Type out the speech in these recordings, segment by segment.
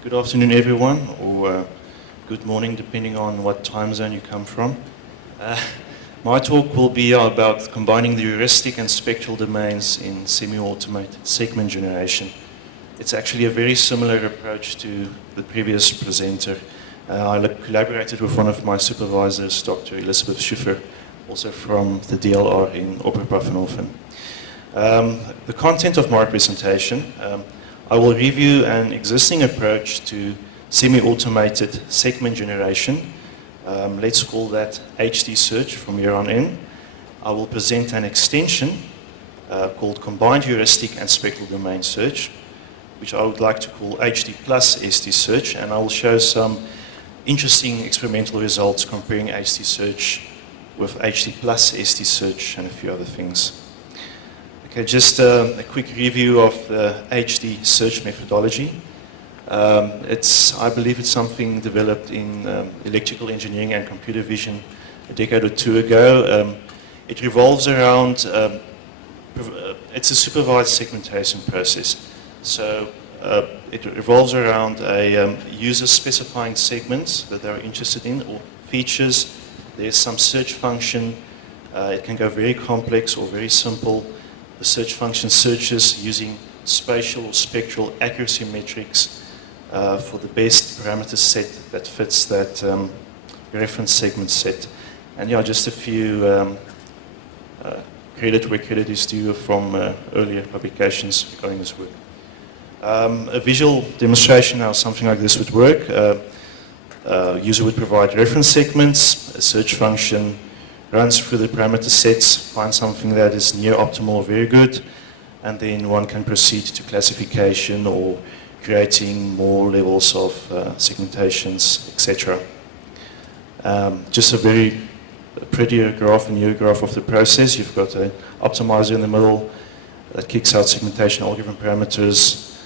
Good afternoon, everyone, or good morning, depending on what time zone you come from. My talk will be about combining the heuristic and spectral domains in semi-automated segment generation. It's actually a very similar approach to the previous presenter. I collaborated with one of my supervisors, Dr. Elizabeth Schoepfer, also from the DLR in Oberpfaffenhofen. The content of my presentation, I will review an existing approach to semi-automated segment generation. Let's call that HD search from here on in. I will present an extension called combined heuristic and spectral domain search, which I would like to call HD plus ST search, and I will show some interesting experimental results comparing HD search with HD plus ST search and a few other things. Okay, just a quick review of the HD search methodology. I believe it's something developed in electrical engineering and computer vision a decade or two ago. It revolves around, it's a supervised segmentation process. So it revolves around a user specifying segments that they're interested in or features. There's some search function. It can go very complex or very simple. The search function searches using spatial or spectral accuracy metrics for the best parameter set that fits that reference segment set. And yeah, just a few credit where credit is due from earlier publications regarding this work. A visual demonstration how something like this would work. User would provide reference segments, a search function runs through the parameter sets, finds something that is near optimal or very good, and then one can proceed to classification or creating more levels of segmentations, etc. Just a very prettier graph and newer graph of the process. You've got an optimizer in the middle that kicks out segmentation algorithm parameters.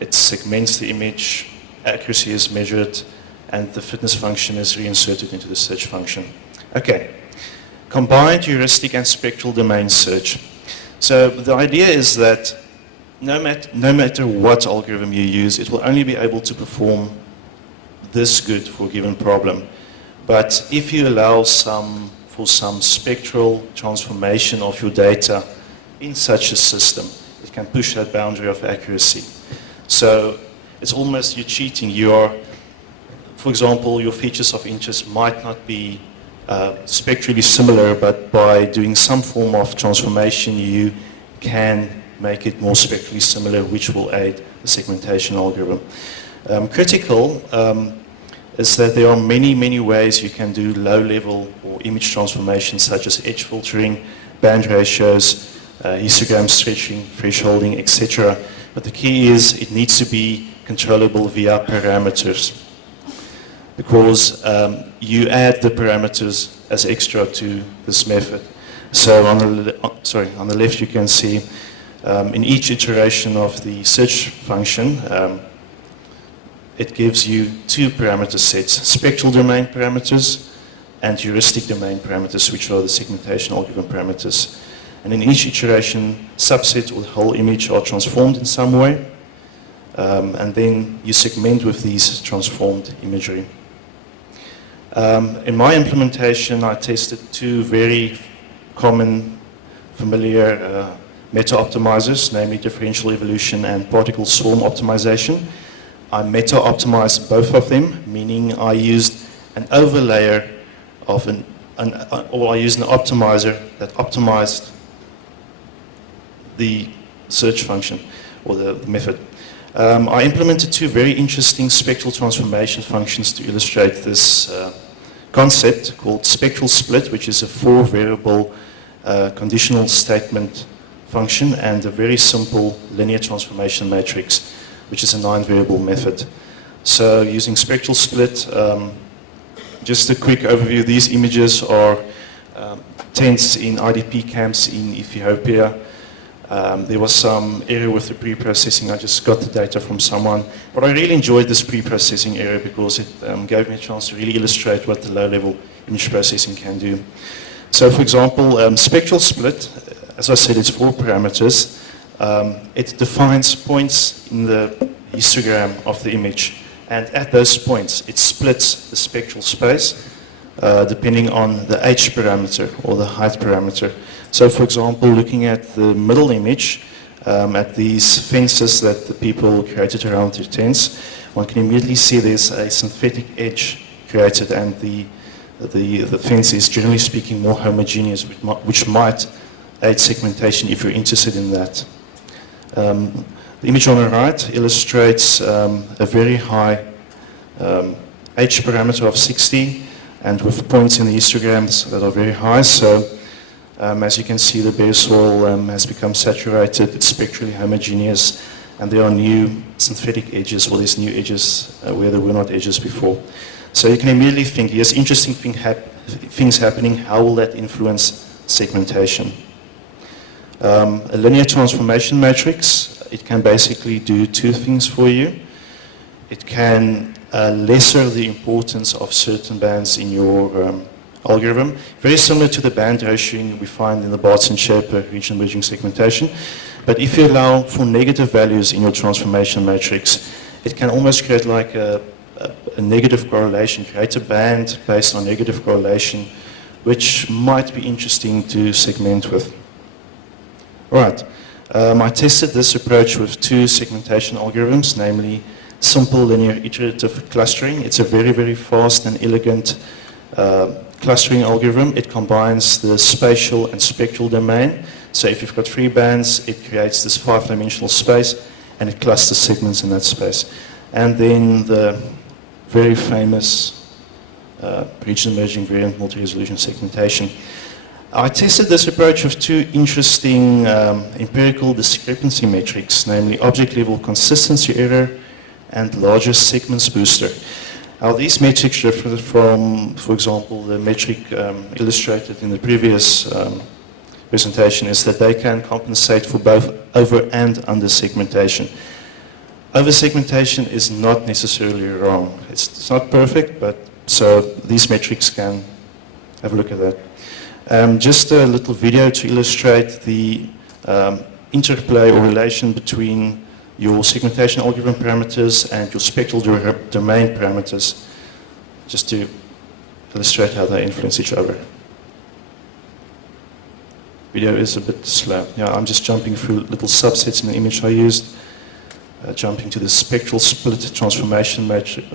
It segments the image, accuracy is measured, and the fitness function is reinserted into the search function. Okay, combined heuristic and spectral domain search. So the idea is that no matter what algorithm you use, it will only be able to perform this good for a given problem. But if you allow for some spectral transformation of your data in such a system, it can push that boundary of accuracy. So it's almost you're cheating. For example, your features of interest might not be spectrally similar, but by doing some form of transformation, you can make it more spectrally similar, which will aid the segmentation algorithm. Critical is that there are many ways you can do low-level or image transformations, such as edge filtering, band ratios, histogram stretching, thresholding, etc. But the key is it needs to be controllable via parameters, because you add the parameters as extra to this method. So on the left you can see in each iteration of the search function, it gives you two parameter sets, spectral domain parameters and heuristic domain parameters, which are the segmentation algorithm parameters. And in each iteration, subset or the whole image are transformed in some way, and then you segment with these transformed imagery. In my implementation, I tested two very common, familiar meta-optimizers, namely differential evolution and particle swarm optimization. I meta-optimized both of them, meaning I used an overlayer of or I used an optimizer that optimized the search function or the method. I implemented two very interesting spectral transformation functions to illustrate this concept called spectral split, which is a 4-variable conditional statement function, and a very simple linear transformation matrix, which is a 9-variable method. So using spectral split, just a quick overview, these images are tents in IDP camps in Ethiopia. There was some error with the pre-processing. I just got the data from someone. But I really enjoyed this pre-processing error because it gave me a chance to really illustrate what the low-level image processing can do. So for example, spectral split, as I said, it's 4 parameters. It defines points in the histogram of the image. And at those points, it splits the spectral space depending on the H parameter or the height parameter. So for example, looking at the middle image, at these fences that the people created around their tents, one can immediately see there's a synthetic edge created, and the fence is generally speaking more homogeneous, which might aid segmentation if you're interested in that. The image on the right illustrates a very high H parameter of 60, and with points in the histograms that are very high. So as you can see, the bare soil has become saturated, it's spectrally homogeneous, and there are new synthetic edges, or there's new edges where there were not edges before. So you can immediately think, yes, interesting things happening, how will that influence segmentation? A linear transformation matrix, it can basically do two things for you. It can lesser the importance of certain bands in your algorithm, very similar to the band ratioing we find in the Bartz and Schoepfer region merging segmentation. But if you allow for negative values in your transformation matrix, it can almost create like a negative correlation, create a band based on negative correlation, which might be interesting to segment with. All right, I tested this approach with two segmentation algorithms, namely simple linear iterative clustering. It's a very, very fast and elegant clustering algorithm. It combines the spatial and spectral domain. So if you've got three bands, it creates this 5-dimensional space, and it clusters segments in that space. And then the very famous region merging variant multi-resolution segmentation. I tested this approach with two interesting empirical discrepancy metrics, namely object level consistency error and largest segments booster. Now these metrics differ from, for example, the metric illustrated in the previous presentation, is that they can compensate for both over and under segmentation. Over segmentation is not necessarily wrong. It's not perfect, but so these metrics can have a look at that. Just a little video to illustrate the interplay or relation between your segmentation algorithm parameters and your spectral domain parameters, just to illustrate how they influence each other. Video is a bit slow. Yeah, I'm just jumping through little subsets in the image I used, jumping to the spectral split transformation matrix,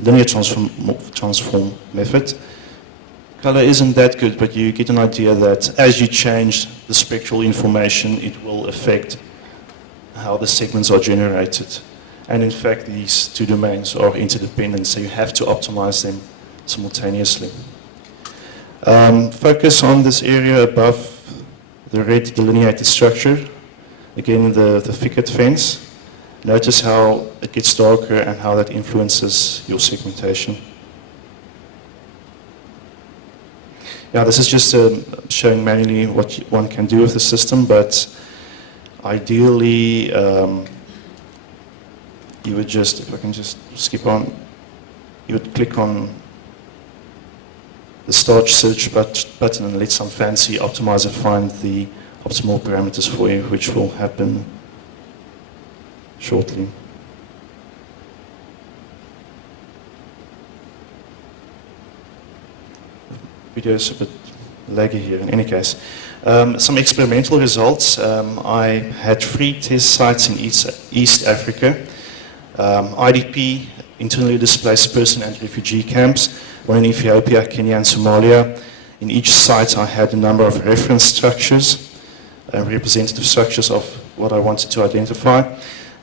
linear transform method. Color isn't that good, but you get an idea that as you change the spectral information, it will affect how the segments are generated. And in fact, these two domains are interdependent, so you have to optimize them simultaneously. Focus on this area above the red delineated structure. Again, the thicket fence. Notice how it gets darker and how that influences your segmentation. Yeah, this is just showing manually what one can do with the system, but ideally, you would just, if I can just skip on, you would click on the start search button and let some fancy optimizer find the optimal parameters for you, which will happen shortly. Video is a bit laggy here in any case. Some experimental results. I had 3 test sites in East Africa. IDP, internally displaced person and refugee camps, one in Ethiopia, Kenya and Somalia. In each site I had a number of reference structures, representative structures of what I wanted to identify.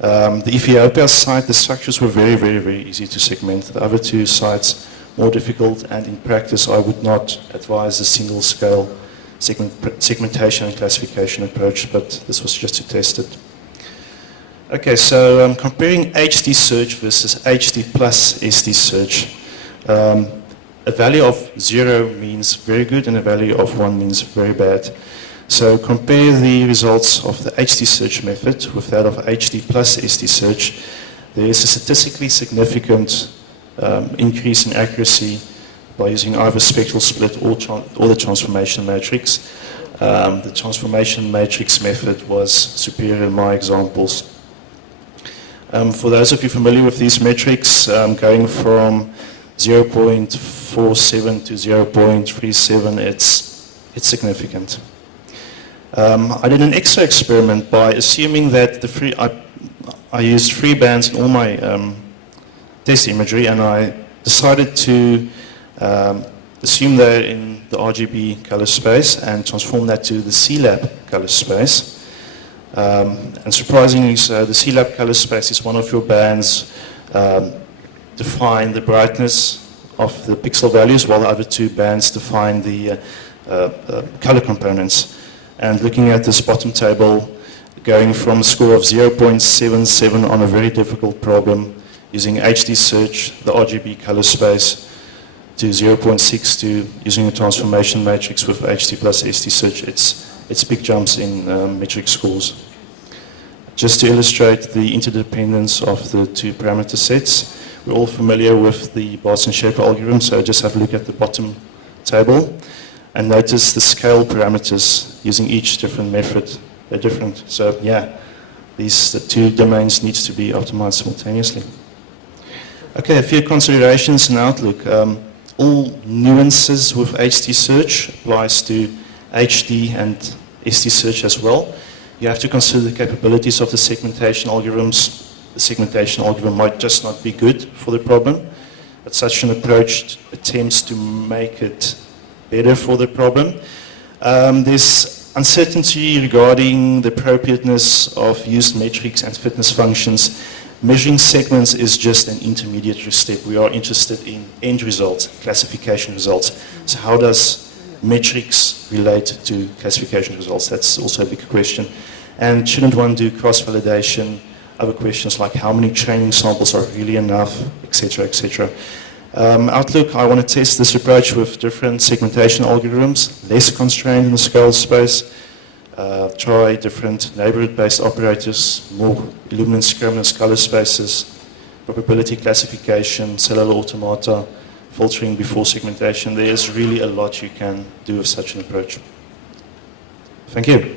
The Ethiopia site, the structures were very, very, very easy to segment. The other 2 sites, more difficult, and in practice I would not advise a single scale segmentation and classification approach, but this was just to test it. Okay, so comparing HD search versus HD plus SD search. A value of 0 means very good and a value of 1 means very bad. So compare the results of the HD search method with that of HD plus SD search. There is a statistically significant increase in accuracy by using either spectral split or the transformation matrix. The transformation matrix method was superior in my examples. For those of you familiar with these metrics, going from 0.47 to 0.37, it's significant. I did an X-ray experiment by assuming that I used free bands in all my test imagery, and I decided to assume they're in the RGB color space and transform that to the C-lab color space. And surprisingly so, the C-lab color space is one of your bands define the brightness of the pixel values, while the other two bands define the color components. And looking at this bottom table, going from a score of 0.77 on a very difficult problem using HD search, the RGB color space, to 0.62 using a transformation matrix with HD plus SD search, it's big jumps in metric scores. Just to illustrate the interdependence of the two parameter sets, we're all familiar with the Barton-Schoepfer algorithm, so just have a look at the bottom table and notice the scale parameters using each different method. They're different. So yeah, the two domains need to be optimized simultaneously. Okay, a few considerations and outlook. All nuances with HD search applies to HD and SD search as well. You have to consider the capabilities of the segmentation algorithms. The segmentation algorithm might just not be good for the problem, but such an approach attempts to make it better for the problem. There's uncertainty regarding the appropriateness of used metrics and fitness functions. Measuring segments is just an intermediate step. We are interested in end results, classification results. So how does metrics relate to classification results? That's also a big question. And shouldn't one do cross-validation? Other questions like how many training samples are really enough, etc., etc. Outlook, I want to test this approach with different segmentation algorithms, less constrained in the scale space. Try different neighborhood-based operators, more illuminance, discriminance, color spaces, probability classification, cellular automata, filtering before segmentation. There's really a lot you can do with such an approach. Thank you.